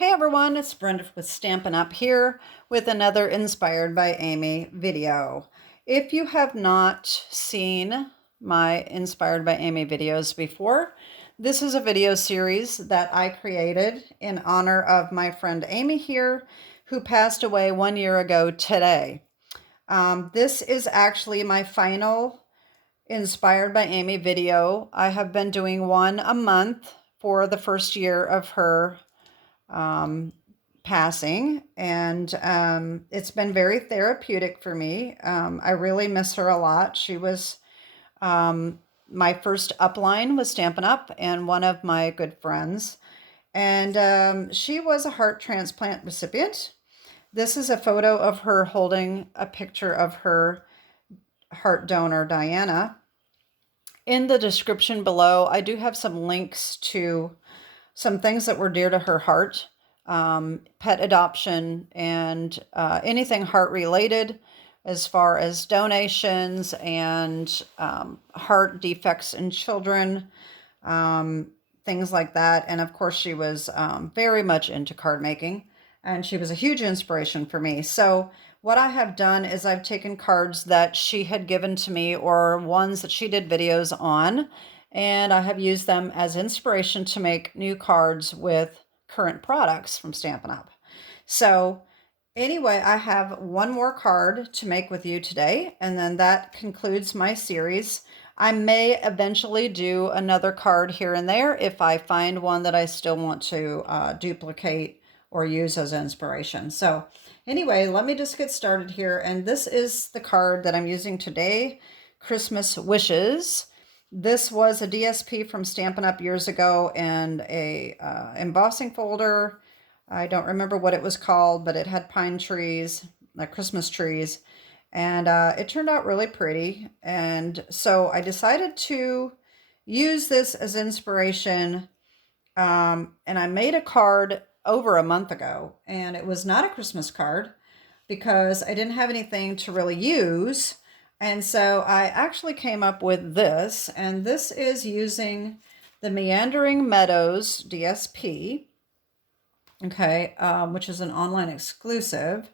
Hey everyone, it's Brenda with Stampin' Up here with another Inspired by Amy video. If you have not seen my Inspired by Amy videos before, this is a video series that I created in honor of my friend Amy here, who passed away 1 year ago today. This is actually my final Inspired by Amy video. I have been doing one a month for the first year of her passing, and it's been very therapeutic for me. I really miss her a lot. She was my first upline was Stampin' Up and one of my good friends, and she was a heart transplant recipient. This is a photo of her holding a picture of her heart donor, Diana. In the description below, I do have some links to some things that were dear to her heart, pet adoption, and anything heart related as far as donations and heart defects in children, things like that. And of course, she was very much into card making, and she was a huge inspiration for me. So what I have done is I've taken cards that she had given to me or ones that she did videos on, and I have used them as inspiration to make new cards with current products from Stampin' Up. So anyway, I have one more card to make with you today, and then that concludes my series. I may eventually do another card here and there if I find one that I still want to duplicate or use as inspiration. So anyway, let me just get started here. And this is the card that I'm using today, Christmas Wishes. This was a DSP from Stampin' Up years ago and a embossing folder. I don't remember what it was called, but it had pine trees, like Christmas trees, and it turned out really pretty. And so I decided to use this as inspiration, and I made a card over a month ago, and it was not a Christmas card because I didn't have anything to really use. And so I actually came up with this, and this is using the Meandering Meadows DSP, okay, which is an online exclusive.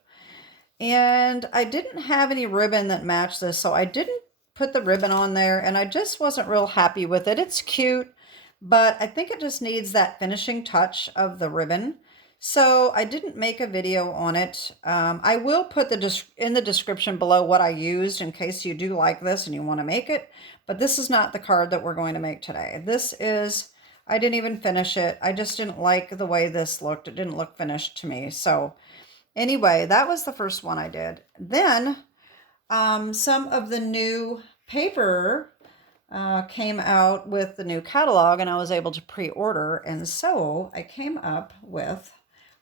And I didn't have any ribbon that matched this, so I didn't put the ribbon on there, and I just wasn't real happy with it. It's cute, but I think it just needs that finishing touch of the ribbon. So I didn't make a video on it. I will put in the description below what I used in case you do like this and you want to make it. But this is not the card that we're going to make today. This is, I didn't even finish it. I just didn't like the way this looked. It didn't look finished to me. So anyway, that was the first one I did. Then some of the new paper came out with the new catalog, and I was able to pre-order, and so I came up with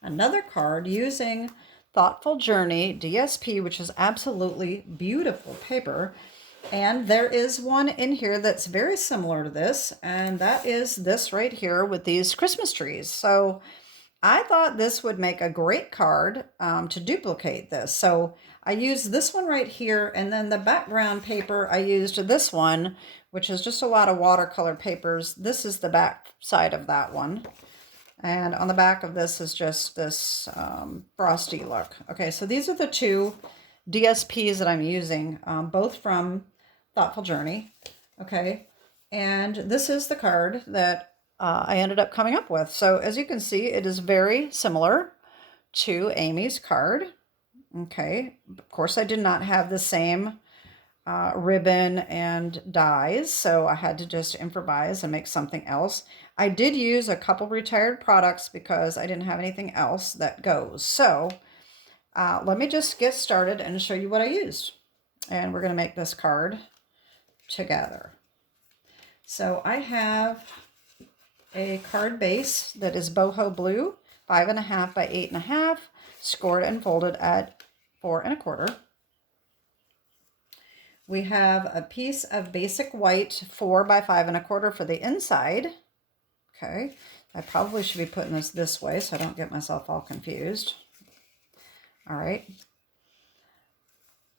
another card using Thoughtful Journey DSP, which is absolutely beautiful paper. And there is one in here that's very similar to this, and that is this right here with these Christmas trees. So I thought this would make a great card to duplicate this. So I used this one right here, and then the background paper, I used this one, which is just a lot of watercolor papers. This is the back side of that one. And on the back of this is just this frosty look. Okay, so these are the two DSPs that I'm using, both from Thoughtful Journey. Okay, and this is the card that I ended up coming up with. So as you can see, it is very similar to Amy's card. Okay, of course I did not have the same ribbon and dies, so I had to just improvise and make something else. I did use a couple retired products because I didn't have anything else that goes. So let me just get started and show you what I used. And we're going to make this card together. So I have a card base that is Boho Blue, 5.5 by 8.5, scored and folded at 4 1/4. We have a piece of basic white 4 by 5 1/4 for the inside. Okay, I probably should be putting this way so I don't get myself all confused. All right.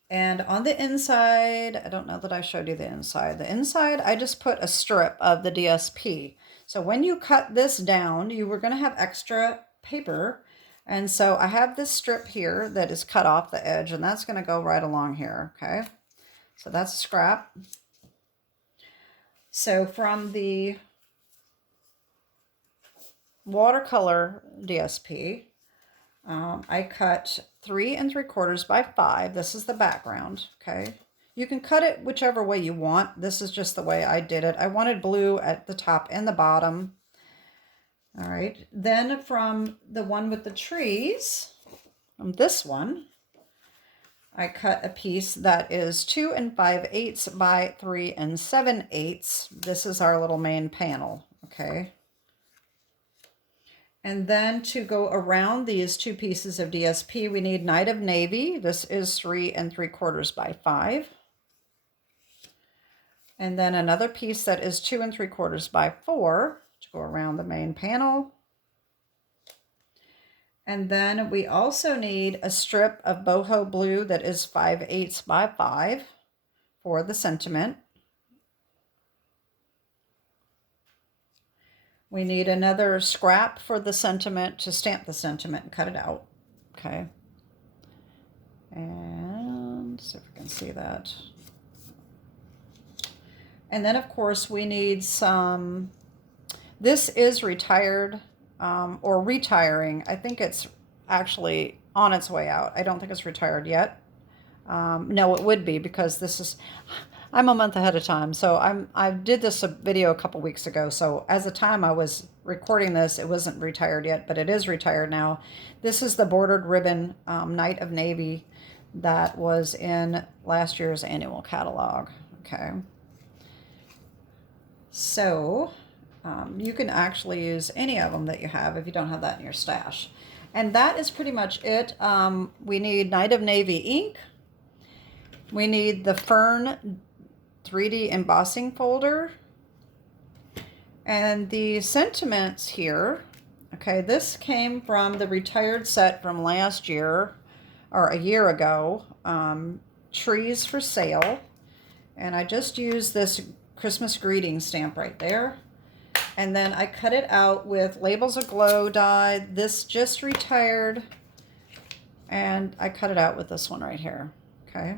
And on the inside, I don't know that I showed you the inside. The inside, I just put a strip of the DSP. So when you cut this down, you were going to have extra paper. And so I have this strip here that is cut off the edge, and that's going to go right along here, okay? So that's a scrap. So from the watercolor DSP, I cut 3 3/4 by 5. This is the background, okay? You can cut it whichever way you want. This is just the way I did it. I wanted blue at the top and the bottom. All right, then from the one with the trees, from this one, I cut a piece that is 2 5/8 by 3 7/8. This is our little main panel, okay? And then to go around these 2 pieces of DSP, we need Night of Navy. This is 3 3/4 by 5. And then another piece that is 2 3/4 by 4 to go around the main panel. And then we also need a strip of boho blue that is 5/8 by 5 for the sentiment. We need another scrap for the sentiment to stamp the sentiment and cut it out. Okay. And see if we can see that. And then, of course, we need some, this is retired or retiring. I think it's actually on its way out. I don't think it's retired yet. No, it would be because this is, I'm a month ahead of time. So I did this video a couple weeks ago. So as the time I was recording this, it wasn't retired yet, but it is retired now. This is the bordered ribbon Night of Navy that was in last year's annual catalog. Okay. So you can actually use any of them that you have if you don't have that in your stash. And that is pretty much it. We need Night of Navy ink. We need the Fern 3D embossing folder. And the sentiments here, okay, this came from the retired set from last year, or a year ago, Trees for Sale. And I just used this Christmas greeting stamp right there. And then I cut it out with Labels Aglow die. This just retired. And I cut it out with this one right here. Okay.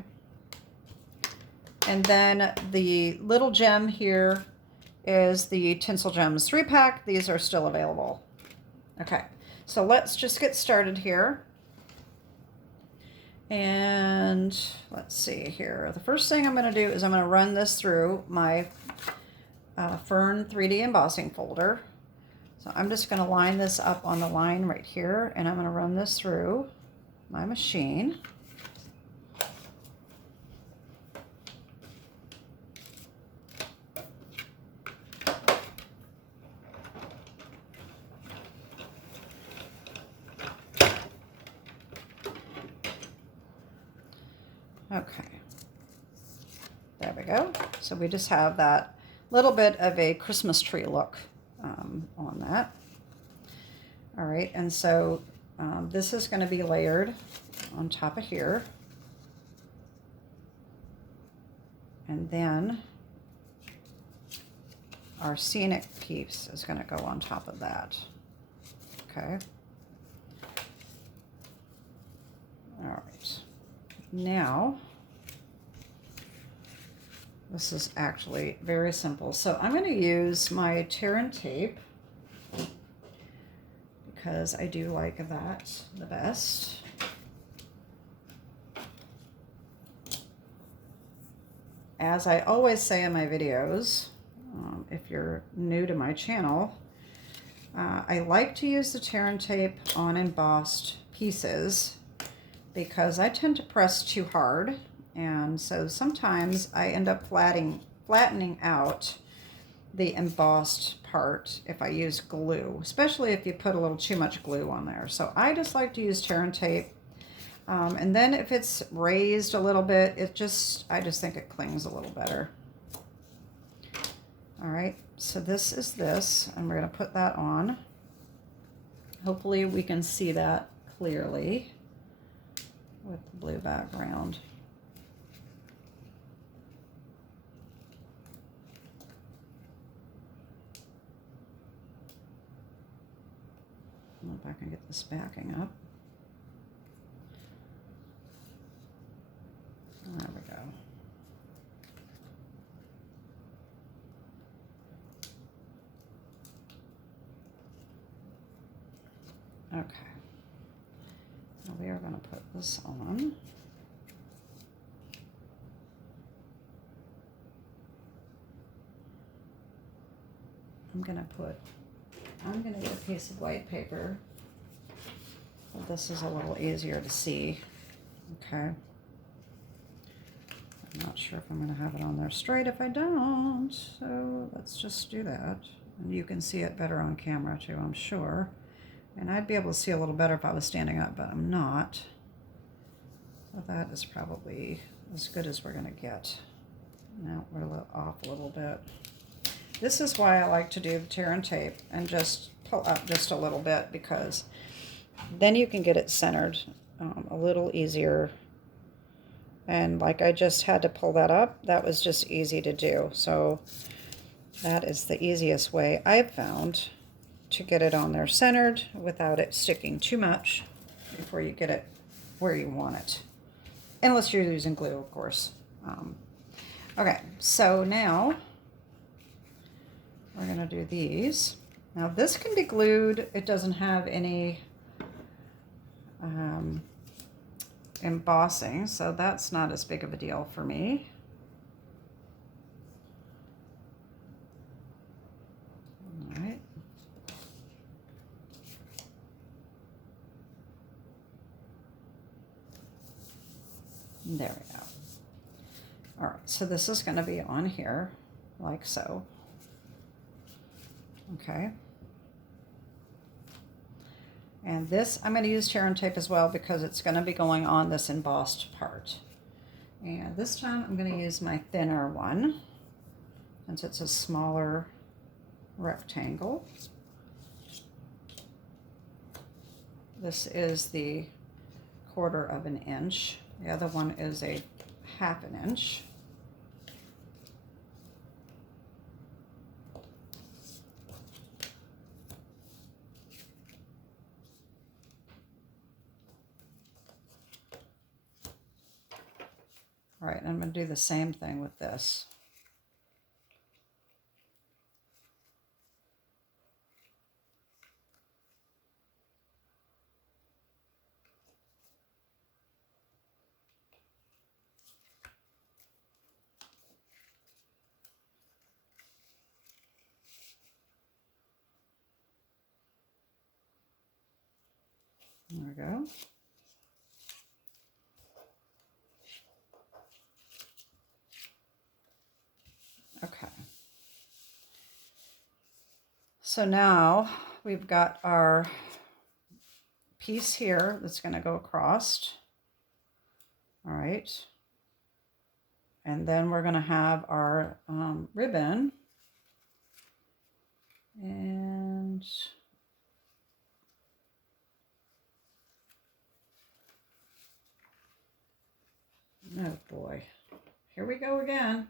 And then the little gem here is the Tinsel Gems 3-pack. These are still available. Okay. So let's just get started here. And let's see here. The first thing I'm going to do is I'm going to run this through my Fern 3D embossing folder. So I'm just going to line this up on the line right here, and I'm going to run this through my machine. Okay, there we go. So we just have that little bit of a Christmas tree look on that. All right, and so this is going to be layered on top of here. And then our scenic piece is going to go on top of that. Okay. All right. Now, this is actually very simple. So I'm going to use my tear and tape because I do like that the best. As I always say in my videos, if you're new to my channel, I like to use the tear and tape on embossed pieces because I tend to press too hard, and so sometimes I end up flattening out the embossed part if I use glue, especially if you put a little too much glue on there. So I just like to use tear and tape, and then if it's raised a little bit, I just think it clings a little better. All right, so this is this, and we're going to put that on. Hopefully we can see that clearly with the blue background. If I can get this backing up. There we go. Okay. Now we are going to put this on. I'm going to get a piece of white paper. This is a little easier to see. Okay. I'm not sure if I'm going to have it on there straight if I don't. So let's just do that. And you can see it better on camera too, I'm sure. And I'd be able to see a little better if I was standing up, but I'm not. So that is probably as good as we're going to get. Now we're off a little bit. This is why I like to do the tear and tape and just pull up just a little bit, because then you can get it centered a little easier. And like I just had to pull that up, that was just easy to do. So that is the easiest way I've found to get it on there centered without it sticking too much before you get it where you want it. Unless you're using glue, of course. Okay, so now we're going to do these. Now this can be glued. It doesn't have any embossing, so that's not as big of a deal for me. All right. There we go. All right, so this is going to be on here like so. Okay. And this, I'm going to use tear and tape as well because it's going to be going on this embossed part. And this time I'm going to use my thinner one, since it's a smaller rectangle. This is the 1/4 of an inch. The other one is a 1/2 an inch. All right, I'm going to do the same thing with this. There we go. Okay. So now we've got our piece here that's going to go across. All right. And then we're going to have our ribbon. And oh boy, here we go again.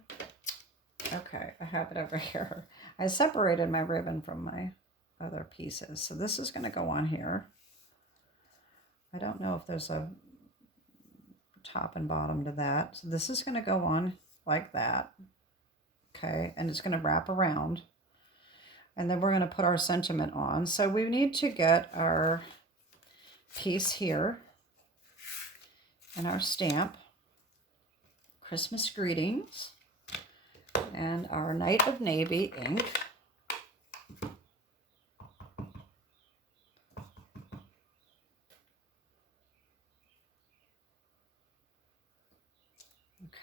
Okay, I have it over here. I separated my ribbon from my other pieces. So this is going to go on here. I don't know if there's a top and bottom to that. So this is going to go on like that. Okay, and it's going to wrap around. And then we're going to put our sentiment on. So we need to get our piece here and our stamp, Christmas greetings, and our Night of Navy ink.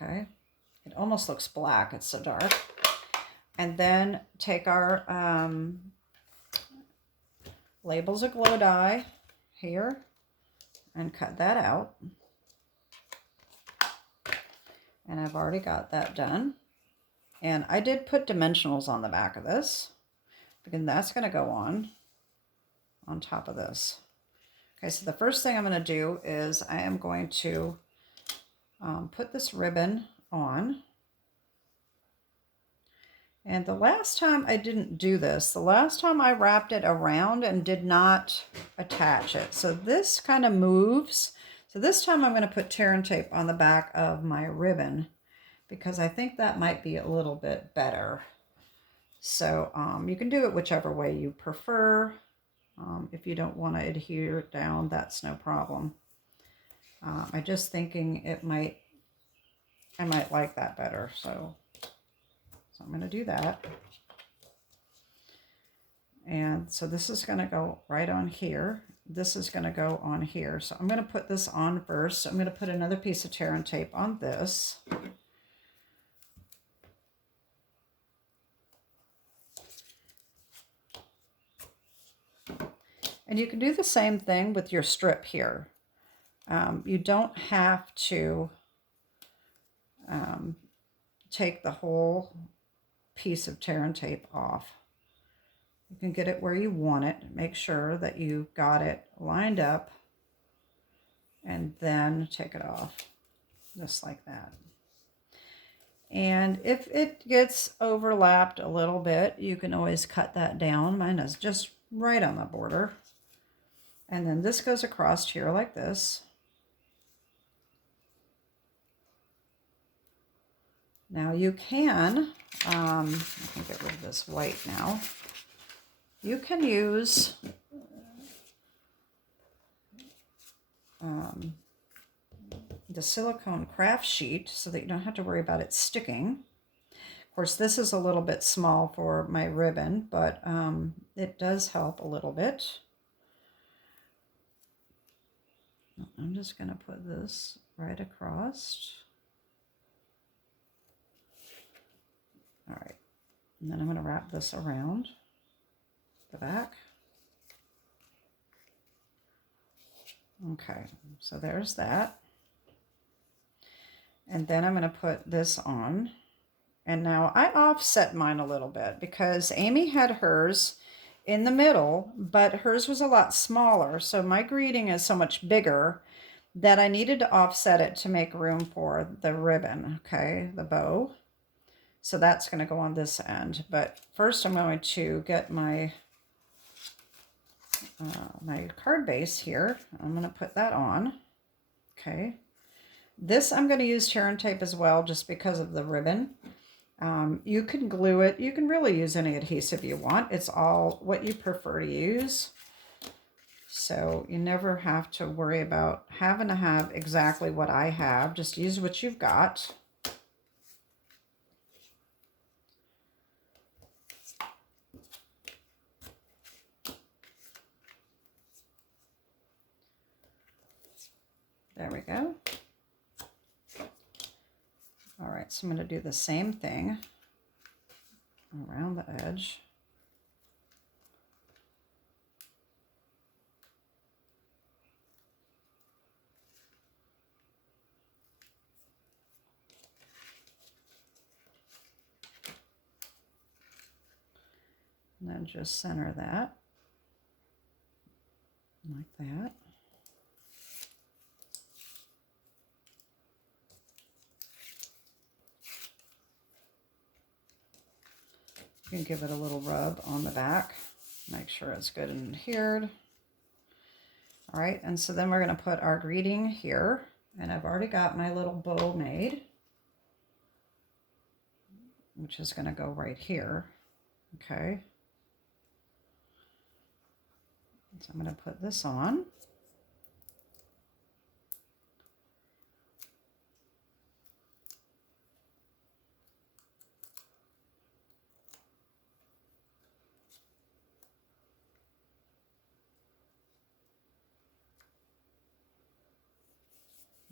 Okay, it almost looks black, it's so dark. And then take our Labels of Glow die here and cut that out. And I've already got that done. And I did put dimensionals on the back of this, because that's going to go on top of this. Okay, so the first thing I'm going to do is I am going to put this ribbon on. And the last time I didn't do this, the last time I wrapped it around and did not attach it. So this kind of moves. So this time I'm going to put tear and tape on the back of my ribbon because I think that might be a little bit better. So you can do it whichever way you prefer. If you don't want to adhere it down, that's no problem. I'm just thinking I might like that better. So I'm going to do that. And so this is going to go right on here. This is going to go on here. So I'm going to put this on first. So I'm going to put another piece of tear and tape on this. And you can do the same thing with your strip here. You don't have to take the whole piece of tear and tape off. You can get it where you want it. Make sure that you got it lined up and then take it off just like that. And if it gets overlapped a little bit, you can always cut that down. Mine is just right on the border. And then this goes across here like this. Now you can, I can get rid of this white now. You can use the silicone craft sheet so that you don't have to worry about it sticking. Of course, this is a little bit small for my ribbon, but it does help a little bit. I'm just going to put this right across. All right, and then I'm going to wrap this around the back. Okay, so there's that. And then I'm going to put this on. And now I offset mine a little bit because Amy had hers in the middle, but hers was a lot smaller. So my greeting is so much bigger that I needed to offset it to make room for the ribbon, okay, the bow. So that's going to go on this end. But first I'm going to get my my card base here. I'm going to put that on. Okay. This I'm going to use tear and tape as well just because of the ribbon. You can glue it. You can really use any adhesive you want. It's all what you prefer to use. So you never have to worry about having to have exactly what I have. Just use what you've got. There we go. All right, so I'm going to do the same thing around the edge. And then just center that like that. You can give it a little rub on the back, make sure it's good and adhered. All right, and so then we're going to put our greeting here, and I've already got my little bow made, which is going to go right here. Okay. So I'm going to put this on.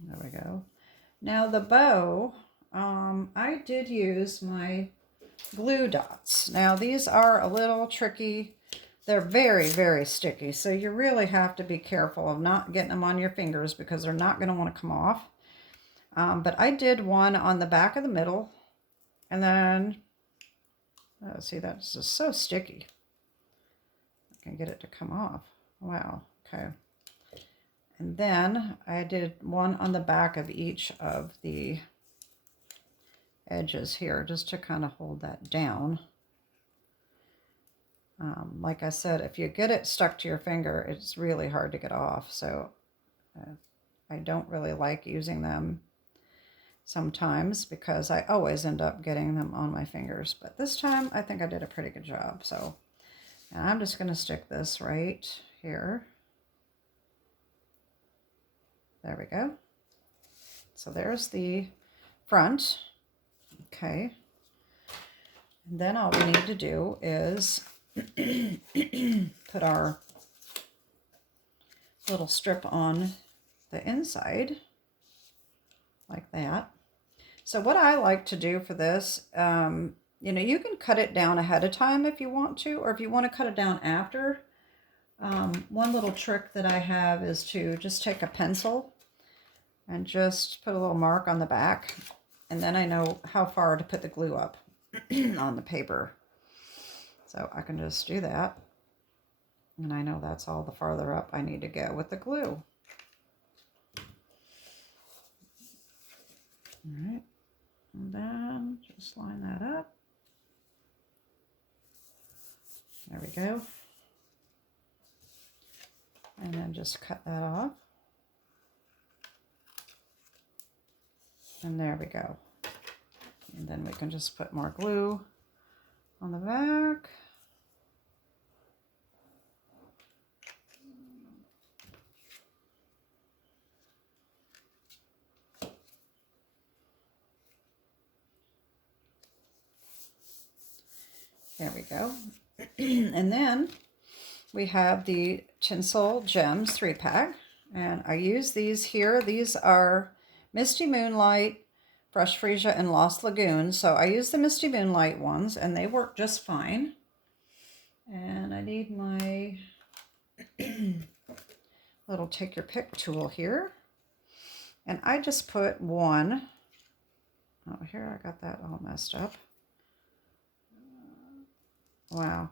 There we go. Now the bow, I did use my glue dots. Now these are a little tricky. They're very, very sticky. So you really have to be careful of not getting them on your fingers because they're not going to want to come off. But I did one on the back of the middle. And then, oh, see, that's just so sticky. I can get it to come off. Wow. Okay. And then I did one on the back of each of the edges here just to kind of hold that down. Like I said, if you get it stuck to your finger, it's really hard to get off. So I don't really like using them sometimes because I always end up getting them on my fingers. But this time I think I did a pretty good job. So, and I'm just going to stick this right here. There we go. So there's the front. Okay. And then all we need to do is put our little strip on the inside like that. So what I like to do for this, you know, you can cut it down ahead of time if you want to, or if you want to cut it down after. One little trick that I have is to just take a pencil and just put a little mark on the back, and then I know how far to put the glue up on the paper. So I can just do that, and I know that's all the farther up I need to go with the glue. All right, and then just line that up. There we go. And then just cut that off. And there we go. And then we can just put more glue on the back. There we go. And then we have the Tinsel Gems 3-pack. And I use these here. These are Misty Moonlight, Fresh Freesia, and Lost Lagoon. So I use the Misty Moonlight ones, and they work just fine. And I need my little take your pick tool here. And I just put one. Oh, here I got that all messed up. Wow.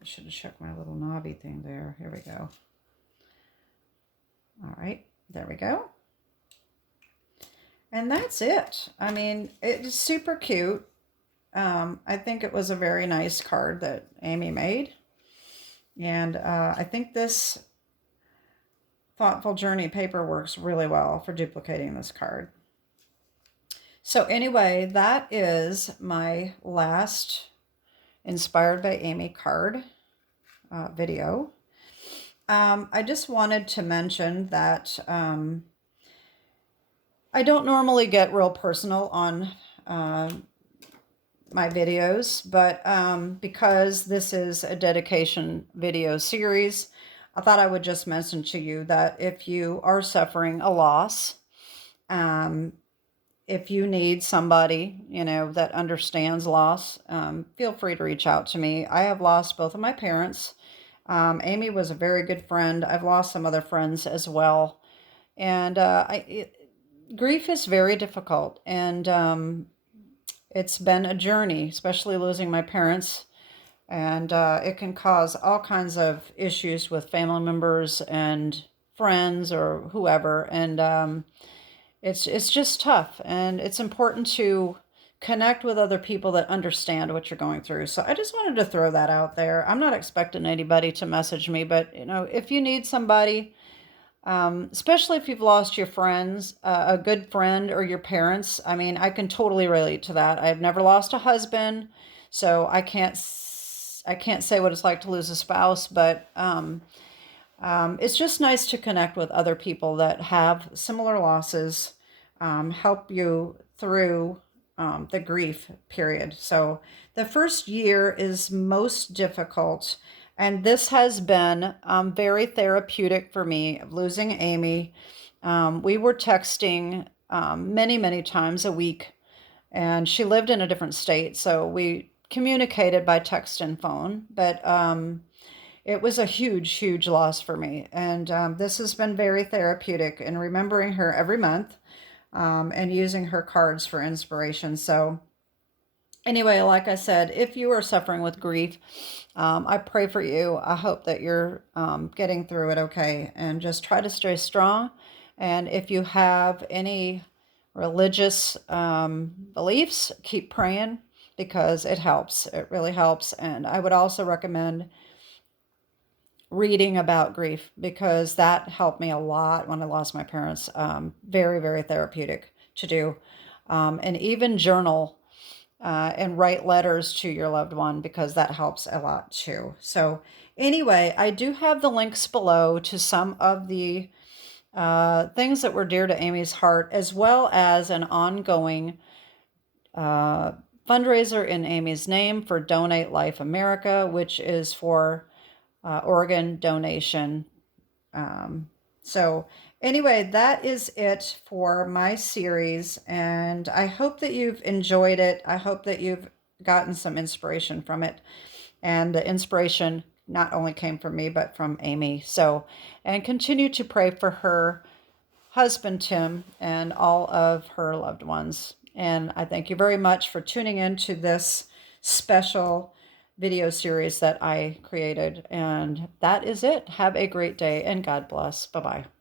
I should have checked my little knobby thing there. Here we go. All right, there we go. And that's it. I mean, it's super cute. I think it was a very nice card that Amy made. And I think this Thoughtful Journey paper works really well for duplicating this card. So anyway, that is my last Inspired by Amy card video. I just wanted to mention that I don't normally get real personal on my videos, but because this is a dedication video series, I thought I would just mention to you that if you are suffering a loss, if you need somebody, you know, that understands loss, feel free to reach out to me. I have lost both of my parents. Amy was a very good friend. I've lost some other friends as well. And grief is very difficult. And it's been a journey, especially losing my parents. And it can cause all kinds of issues with family members and friends or whoever. And it's just tough, and it's important to connect with other people that understand what you're going through. So I just wanted to throw that out there. I'm not expecting anybody to message me, but you know, if you need somebody, especially if you've lost your friends, a good friend or your parents, I mean, I can totally relate to that. I've never lost a husband, so I can't say what it's like to lose a spouse, but it's just nice to connect with other people that have similar losses, help you through the grief period. So the first year is most difficult, and this has been very therapeutic for me, losing Amy. We were texting many, many times a week, and she lived in a different state, so we communicated by text and phone, but it was a huge, huge loss for me. And this has been very therapeutic, and remembering her every month and using her cards for inspiration. So anyway, like I said, if you are suffering with grief, I pray for you. I hope that you're getting through it okay, and just try to stay strong. And if you have any religious beliefs, keep praying, because it helps. It really helps. And I would also recommend reading about grief because that helped me a lot when I lost my parents. Very, very therapeutic to do. And even journal and write letters to your loved one because that helps a lot too. So, anyway, I do have the links below to some of the things that were dear to Amy's heart, as well as an ongoing fundraiser in Amy's name for Donate Life America, which is for organ donation. So anyway, that is it for my series, and I hope that you've enjoyed it. I hope that you've gotten some inspiration from it, and the inspiration not only came from me, but from Amy. So, and continue to pray for her husband, Tim, and all of her loved ones. And I thank you very much for tuning in to this special video series that I created. And that is it. Have a great day and God bless. Bye-bye.